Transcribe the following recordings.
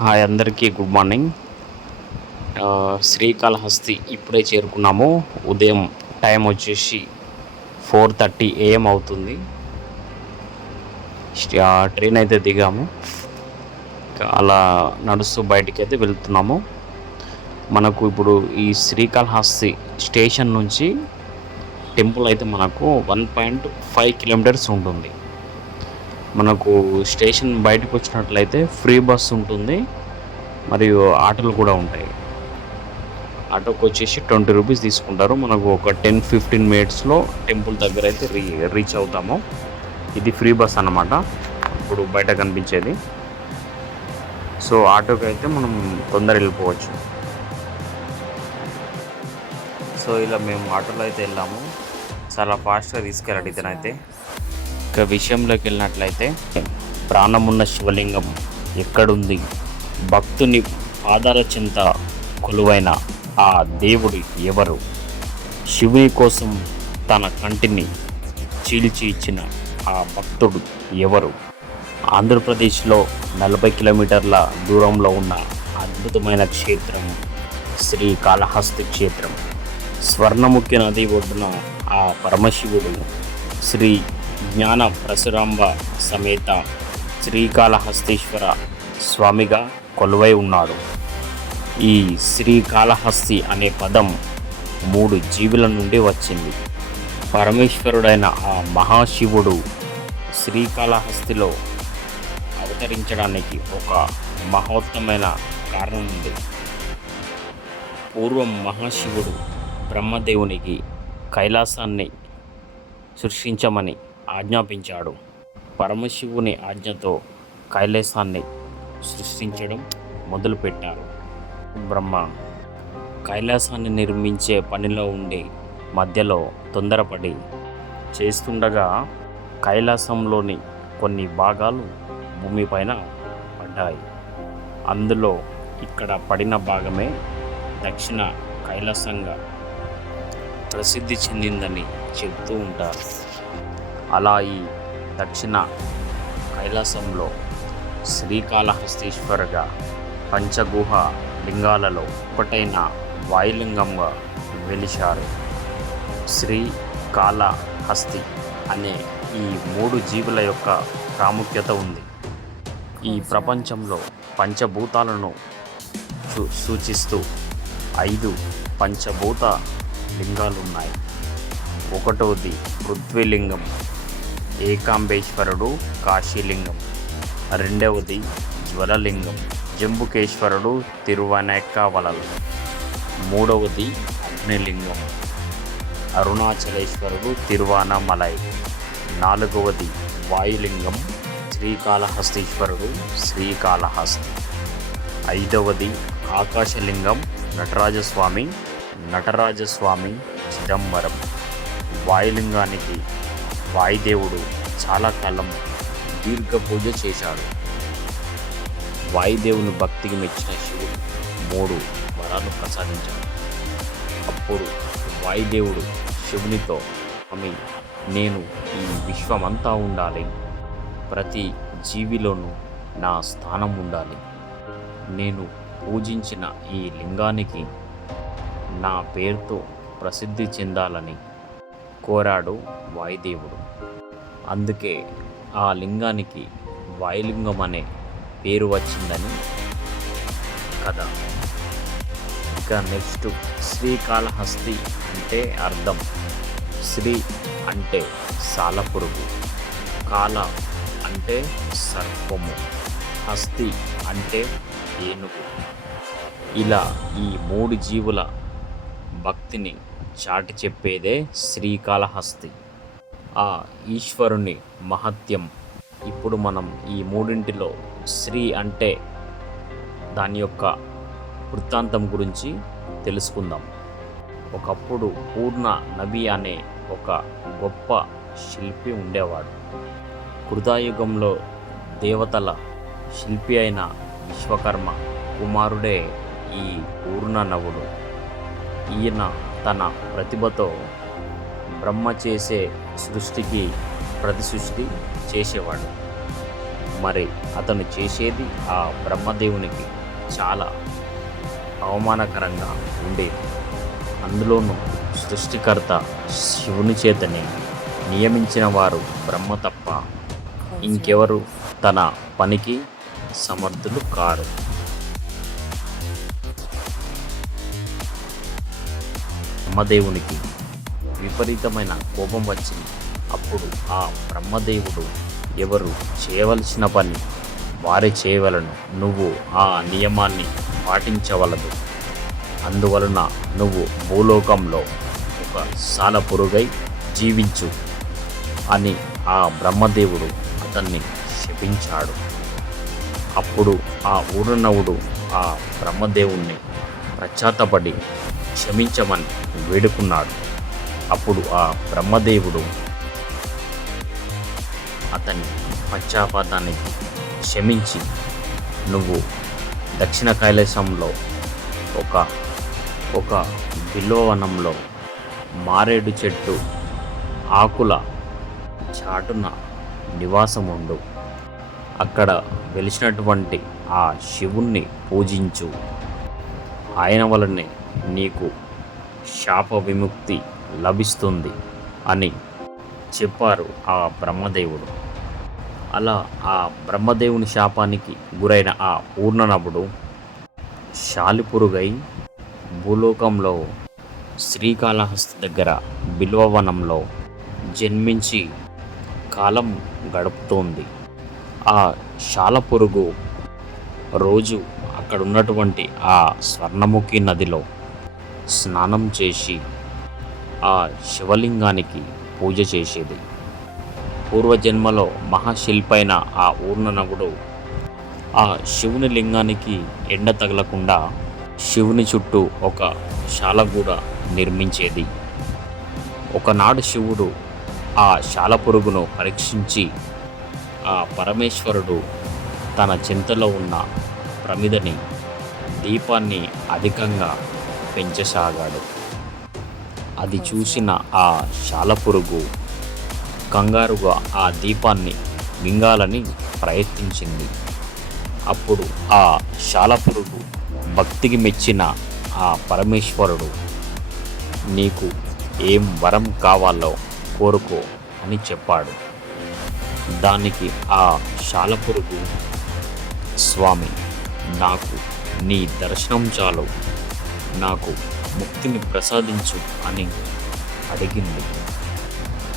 Hi అందరికీ good morning. Srikalahasti ఇప్పుడే చేరుకున్నాము. ఉదయం టైం వచ్చేసి 4:30 AM అవుతుంది. ట్రైన్ అయితే దిగాము. అలా నడుస్తూ బయటికి అయితే వెళ్తున్నాము. మనకు ఇప్పుడు ఈ శ్రీకాళహస్తి స్టేషన్ నుంచి టెంపుల్ అయితే మనకు 1.5 కిలోమీటర్స్ ఉంటుంది. మనకు స్టేషన్ బయటకు వచ్చినట్లయితే ఫ్రీ బస్ ఉంటుంది, మరియు ఆటోలు కూడా ఉంటాయి. ఆటోకి వచ్చేసి 20 రూపీస్ తీసుకుంటారు. మనకు ఒక 10-15 మినిట్స్లో టెంపుల్ దగ్గర అయితే రీచ్ అవుతాము. ఇది ఫ్రీ బస్ అన్నమాట, ఇప్పుడు బయట కనిపించేది. సో ఆటోకి అయితే మనం తొందర వెళ్ళిపోవచ్చు. సో ఇలా మేము ఆటోలో అయితే వెళ్ళాము. చాలా ఫాస్ట్గా తీసుకెళ్ళాడు ఇతనైతే. ఇక విషయంలోకి వెళ్ళినట్లయితే, ప్రాణమున్న శివలింగం ఎక్కడుంది, భక్తుని పాదాల చెంత కొలువైన ఆ దేవుడు ఎవరు, శివుని కోసం తన కంటిని చీల్చి ఇచ్చిన ఆ భక్తుడు ఎవరు, ఆంధ్రప్రదేశ్లో 40 కిలోమీటర్ల దూరంలో ఉన్న అద్భుతమైన క్షేత్రం శ్రీకాళహస్తి క్షేత్రం. స్వర్ణముఖి నది ఒడ్డున ఆ పరమశివుడు శ్రీ జ్ఞాన పరశురాంబ సమేత శ్రీకాళహస్తీశ్వర స్వామిగా కొలువై ఉన్నాడు. ఈ శ్రీకాళహస్తి అనే పదం 3 జీవుల నుండి వచ్చింది. పరమేశ్వరుడైన ఆ మహాశివుడు శ్రీకాళహస్తిలో అవతరించడానికి ఒక మహోత్తమైన కారణం ఉంది. పూర్వం మహాశివుడు బ్రహ్మదేవునికి కైలాసాన్ని సృష్టించమని ఆజ్ఞాపించాడు. పరమశివుని ఆజ్ఞతో కైలాసాన్ని సృష్టించడం మొదలుపెట్టారు. బ్రహ్మ కైలాసాన్ని నిర్మించే పనిలో ఉండి మధ్యలో తొందరపడి చేస్తుండగా కైలాసంలోని కొన్ని భాగాలు భూమిపైన పడ్డాయి. అందులో ఇక్కడ పడిన భాగమే దక్షిణ కైలాసంగా ప్రసిద్ధి చెందిందని చెబుతూ ఉంటారు. అలా ఈ దక్షిణ కైలాసంలో శ్రీకాళహస్తీశ్వరగా పంచగుహ లింగాలలో ఒకటైన వాయులింగంగా వెలిశారు. శ్రీకాళహస్తి అనే ఈ 3 జీవుల యొక్క ప్రాముఖ్యత ఉంది. ఈ ప్రపంచంలో పంచభూతాలను సూచిస్తూ 5 పంచభూత లింగాలున్నాయి. ఒకటోది పృథ్వీలింగం, ఏకాంబేశ్వరుడు కాశీలింగం. రెండవది జ్వలలింగం, జంబుకేశ్వరుడు తిరువనెక్కవలలు. మూడవది అగ్నిలింగం, అరుణాచలేశ్వరుడు తిరువనమలై. నాలుగవది వాయులింగం, శ్రీకాళహస్తీశ్వరుడు శ్రీకాళహస్తి. ఐదవది ఆకాశలింగం, నటరాజస్వామి చిదంబరం. వాయులింగానికి వాయుదేవుడు చాలా కాలం దీర్ఘ పూజ చేశాడు. వాయుదేవుని భక్తికి మెచ్చిన శివుడు 3 వరాలు ప్రసాదించాడు. అప్పుడు వాయుదేవుడు శివునితో, స్వామి, నేను ఈ విశ్వమంతా ఉండాలి, ప్రతి జీవిలోనూ నా స్థానం ఉండాలి, నేను పూజించిన ఈ లింగానికి నా పేరుతో ప్రసిద్ధి చెందాలని కోరాడు వాయుదేవుడు. అందుకే ఆ లింగానికి వాయులింగం అనే పేరు వచ్చిందని కథ. ఇక నెక్స్ట్, శ్రీకాళహస్తి అంటే అర్థం. శ్రీ అంటే సాలపురుగు, కాళ అంటే సర్పము, హస్తి అంటే ఏనుగు. ఇలా ఈ 3 జీవుల భక్తిని చాటి చెప్పేదే శ్రీకాళహస్తి. ఆ ఈశ్వరుని మహత్యం ఇప్పుడు మనం ఈ 3 శ్రీ అంటే దాని యొక్క వృత్తాంతం గురించి తెలుసుకుందాం. ఒకప్పుడు పూర్ణ నబి అనే ఒక గొప్ప శిల్పి ఉండేవాడు. కృతాయుగంలో దేవతల శిల్పి అయిన విశ్వకర్మ కుమారుడే ఈ పూర్ణనవుడు. ఈయన తన ప్రతిభతో బ్రహ్మ చేసే సృష్టికి ప్రతిసృష్టి చేసేవాడు. మరి అతను చేసేది ఆ బ్రహ్మదేవునికి చాలా అవమానకరంగా ఉండేది. అందులోనూ సృష్టికర్త శివుని చేతనే నియమించిన వారు బ్రహ్మ తప్ప ఇంకెవరు తన పనికి సమర్థులు కారు. బ్రహ్మదేవునికి విపరీతమైన కోపం వచ్చింది. అప్పుడు ఆ బ్రహ్మదేవుడు, ఎవరు చేయవలసిన పని వారే చేయవలను, నువ్వు ఆ నియమాన్ని పాటించవలదు, అందువలన నువ్వు భూలోకంలో ఒక సాలెపురుగై జీవించు అని ఆ బ్రహ్మదేవుడు అతన్ని శపించాడు. అప్పుడు ఆ ఊరనవుడు ఆ బ్రహ్మదేవుణ్ణి పశ్చాత్తపడి క్షమించమని వేడుకున్నాడు. అప్పుడు ఆ బ్రహ్మదేవుడు అతని పశ్చాత్తాపానికి క్షమించి, నువ్వు దక్షిణ కైలాసంలో ఒక బిల్వవనంలో మారేడు చెట్టు ఆకుల చాటున నివాసముండు, అక్కడ వెలిసినటువంటి ఆ శివుణ్ణి పూజించు, ఆయన వలనే నీకు శాప విముక్తి లభిస్తుంది అని చెప్పారు ఆ బ్రహ్మదేవుడు. అలా ఆ బ్రహ్మదేవుని శాపానికి గురైన ఆ పూర్ణనవుడు శాలిపురుగై భూలోకంలో శ్రీకాళహస్తి దగ్గర బిల్వవనంలో జన్మించి కాలం గడుపుతోంది. ఆ శాలపురుగు రోజు అక్కడ ఉన్నటువంటి ఆ స్వర్ణముఖి నదిలో స్నానం చేసి ఆ శివలింగానికి పూజ చేసేది. పూర్వజన్మలో మహాశిల్పైన ఆ ఊర్ణనవుడు ఆ శివుని లింగానికి ఎండ తగలకుండా శివుని చుట్టూ ఒక శాలగూడ నిర్మించేది. ఒకనాడు శివుడు ఆ శాలపురుగును పరీక్షించి ఆ పరమేశ్వరుడు తన చింతలో ఉన్న ప్రమిదని దీపాన్ని అధికంగా పెంచసాగాడు. అది చూసిన ఆ శాలపురుగు కంగారుగా ఆ దీపాన్ని మింగాలని ప్రయత్నించింది. అప్పుడు ఆ శాలపురుగు భక్తికి మెచ్చిన ఆ పరమేశ్వరుడు, నీకు ఏం వరం కావాలో కోరుకో అని చెప్పాడు. దానికి ఆ శాలపురుగు, స్వామి, నాకు నీ దర్శనం చాలు, నాకు ముక్తిని ప్రసాదించు అని అడిగింది.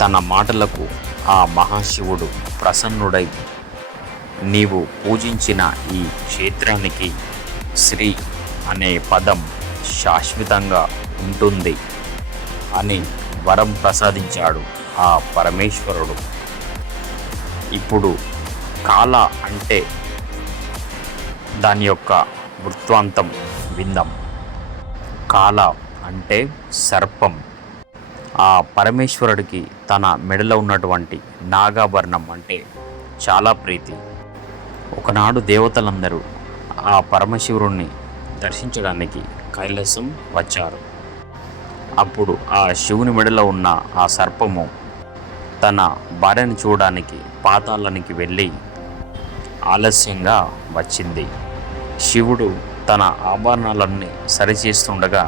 తన మాటలకు ఆ మహాశివుడు ప్రసన్నుడై, నీవు పూజించిన ఈ క్షేత్రానికి శ్రీ అనే పదం శాశ్వతంగా ఉంటుంది అని వరం ప్రసాదించాడు ఆ పరమేశ్వరుడు. ఇప్పుడు కాల అంటే దాని యొక్క వృత్తాంతం విందాం. కాల అంటే సర్పం. ఆ పరమేశ్వరుడికి తన మెడలో ఉన్నటువంటి నాగాభరణం అంటే చాలా ప్రీతి. ఒకనాడు దేవతలందరూ ఆ పరమశివుడిని దర్శించడానికి కైలాసం వచ్చారు. అప్పుడు ఆ శివుని మెడలో ఉన్న ఆ సర్పము తన భార్యను చూడడానికి పాతాళానికి వెళ్ళి ఆలస్యంగా వచ్చింది. శివుడు తన ఆభరణాలన్నీ సరిచేస్తుండగా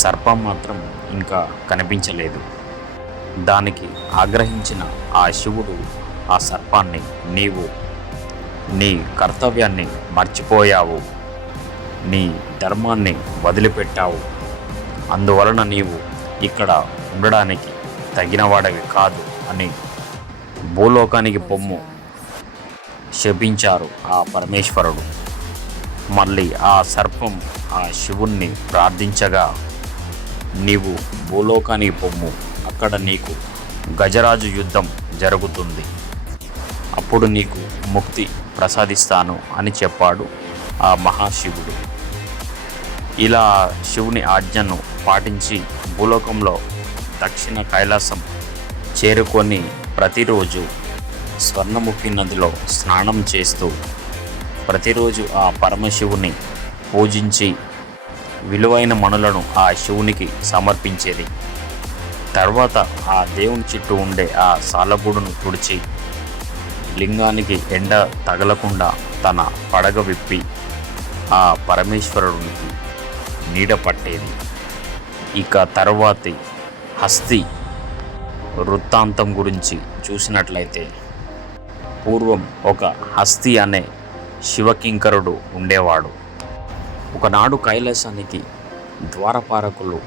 సర్పం మాత్రం ఇంకా కనిపించలేదు. దానికి ఆగ్రహించిన ఆ శివుడు ఆ సర్పాన్ని, నీవు నీ కర్తవ్యాన్ని మర్చిపోయావు, నీ ధర్మాన్ని వదిలిపెట్టావు, అందువలన నీవు ఇక్కడ ఉండడానికి తగినవాడవి కాదు అని భూలోకానికి పొమ్ము శపించారు ఆ పరమేశ్వరుడు. మళ్ళీ ఆ సర్పం ఆ శివుణ్ణి ప్రార్థించగా, నీవు భూలోకానికి పొమ్ము, అక్కడ నీకు గజరాజు యుద్ధం జరుగుతుంది, అప్పుడు నీకు ముక్తి ప్రసాదిస్తాను అని చెప్పాడు ఆ మహాశివుడు. ఇలా శివుని ఆజ్ఞను పాటించి భూలోకంలో దక్షిణ కైలాసం చేరుకొని ప్రతిరోజు స్వర్ణముఖి నదిలో స్నానం చేస్తూ ప్రతిరోజు ఆ పరమశివుని పూజించి విలువైన మణులను ఆ శివునికి సమర్పించేది. తర్వాత ఆ దేవుని చుట్టూ ఉండే ఆ సాలగూడును తుడిచి లింగానికి ఎండ తగలకుండా తన పడగ విప్పి ఆ పరమేశ్వరునికి నీడ పట్టేది. ఇక తరువాతి హస్తి వృత్తాంతం గురించి చూసినట్లయితే, పూర్వం ఒక హస్తి అనే శివకింకరుడు ఉండేవాడు. ఒకనాడు కైలాసానికి ద్వారపాలకులు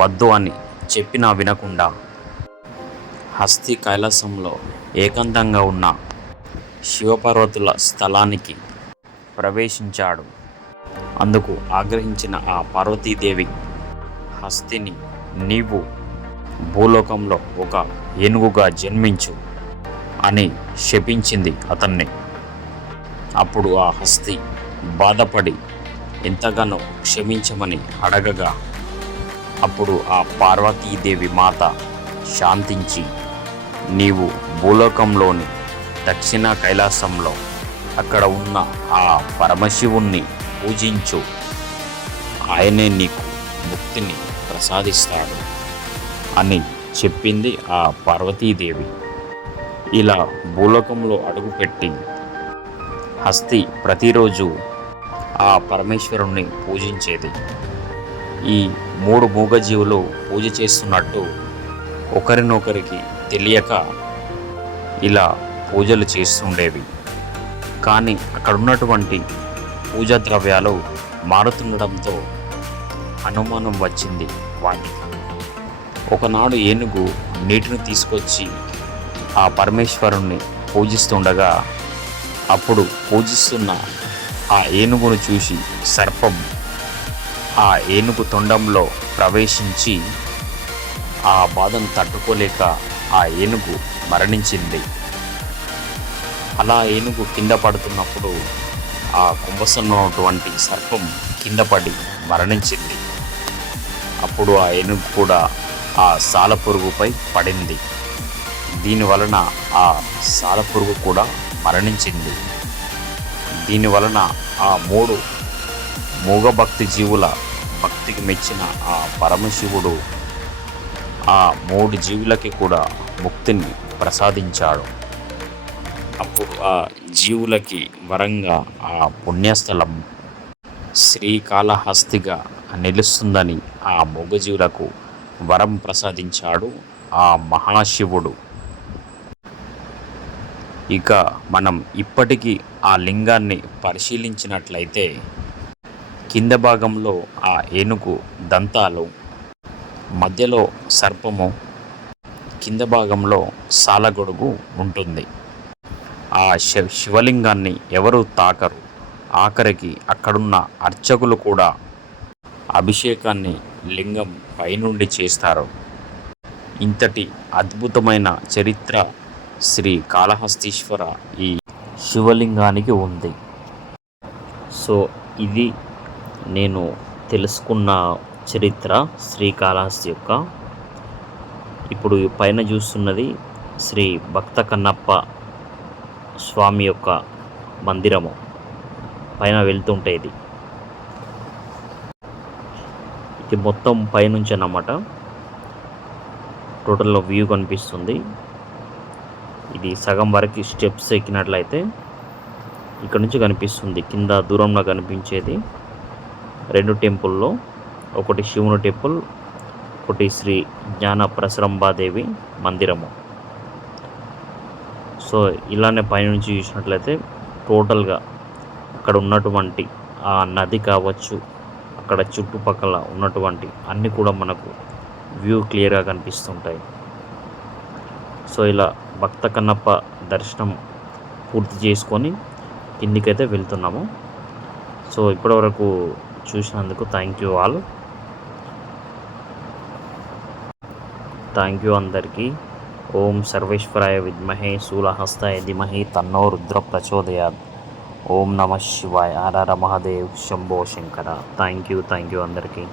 వద్దు అని చెప్పినా వినకుండా హస్తి కైలాసంలో ఏకాంతంగా ఉన్న శివపార్వతుల స్థలానికి ప్రవేశించాడు. అందుకు ఆగ్రహించిన ఆ పార్వతీదేవి హస్తిని, నీవు భూలోకంలో ఒక ఏనుగుగా జన్మించు అని శపించింది అతన్ని. అప్పుడు ఆ హస్తి బాధపడి ఎంతగానో క్షమించమని అడగగా, అప్పుడు ఆ పార్వతీదేవి మాత శాంతించి, నీవు భూలోకంలోని దక్షిణ కైలాసంలో అక్కడ ఉన్న ఆ పరమశివుణ్ణి పూజించు, ఆయనే నీకు ముక్తిని ప్రసాదిస్తాడు అని చెప్పింది ఆ పార్వతీదేవి. ఇలా భూలోకంలో అడుగుపెట్టి హస్తి ప్రతిరోజు ఆ పరమేశ్వరుణ్ణి పూజించేది. ఈ 3 మూగజీవులు పూజ చేస్తున్నట్టు ఒకరినొకరికి తెలియక ఇలా పూజలు చేస్తుండేవి. కానీ అక్కడున్నటువంటి పూజా ద్రవ్యాలు మారుతుండడంతో అనుమానం వచ్చింది వాటికి. ఒకనాడు ఏనుగు నీటిని తీసుకొచ్చి ఆ పరమేశ్వరుణ్ణి పూజిస్తుండగా, అప్పుడు పూజిస్తున్న ఆ ఏనుగును చూసి సర్పం ఆ ఏనుగు తొండంలో ప్రవేశించి ఆ బాధను తట్టుకోలేక ఆ ఏనుగు మరణించింది. అలా ఏనుగు కింద పడుతున్నప్పుడు ఆ కుంభస్థంలో ఉన్నటువంటి సర్పం కింద పడి మరణించింది. అప్పుడు ఆ ఏనుగు కూడా ఆ సాలపురుగుపై పడింది. దీనివలన ఆ సాలపురుగు కూడా మరణించింది. దీనివలన ఆ 3 మూగభక్తి జీవుల భక్తికి మెచ్చిన ఆ పరమశివుడు ఆ 3 జీవులకి కూడా ముక్తిని ప్రసాదించాడు. అప్పుడు ఆ జీవులకి వరంగా ఆ పుణ్యస్థలం శ్రీకాళహస్తిగా నిలుస్తుందని ఆ మూగజీవులకు వరం ప్రసాదించాడు ఆ మహాశివుడు. ఇక మనం ఇప్పటికీ ఆ లింగాన్ని పరిశీలించినట్లయితే, కింద భాగంలో ఆ ఏనుగు దంతాలు, మధ్యలో సర్పము, కింద భాగంలో సాలగొడుగు ఉంటుంది. ఆ శివలింగాన్ని ఎవరు తాకరు. ఆఖరికి అక్కడున్న అర్చకులు కూడా అభిషేకాన్ని లింగం పైనుండి చేస్తారు. ఇంతటి అద్భుతమైన చరిత్ర శ్రీ కాళహస్తీశ్వర ఈ శివలింగానికి ఉంది. సో ఇది నేను తెలుసుకున్న చరిత్ర శ్రీకాళహస్తి యొక్క. ఇప్పుడు పైన చూస్తున్నది శ్రీ భక్త కన్నప్ప స్వామి యొక్క మందిరము. పైన వెళ్తుంటే ఇది మొత్తం పైనుంచి అన్నమాట టోటల్గా వ్యూ కనిపిస్తుంది. ఇది సగం వరకు స్టెప్స్ ఎక్కినట్లయితే ఇక్కడ నుంచి కనిపిస్తుంది. కింద దూరంలో కనిపించేది 2 టెంపుల్లో, ఒకటి శివుని టెంపుల్, ఒకటి శ్రీ జ్ఞాన ప్రసరంబాదేవి మందిరము. సో ఇలానే పైనుంచి చూసినట్లయితే టోటల్గా అక్కడ ఉన్నటువంటి ఆ నది కావచ్చు, అక్కడ చుట్టుపక్కల ఉన్నటువంటి అన్నీ కూడా మనకు వ్యూ క్లియర్గా కనిపిస్తుంటాయి. సో ఇలా భక్త కన్నప్ప దర్శనం పూర్తి చేసుకొని కిందికైతే వెళ్తున్నాము. సో ఇప్పటివరకు చూసినందుకు thank you all. Thank you అందరికీ. ఓం సర్వేశ్వరాయ విద్మహే శూలహస్తాయ ధీమహి తన్నో రుద్ర ప్రచోదయాత్. ఓం నమ శివాయ. హర హర మహాదేవ్ శంభో శంకర. థ్యాంక్ యూ అందరికీ.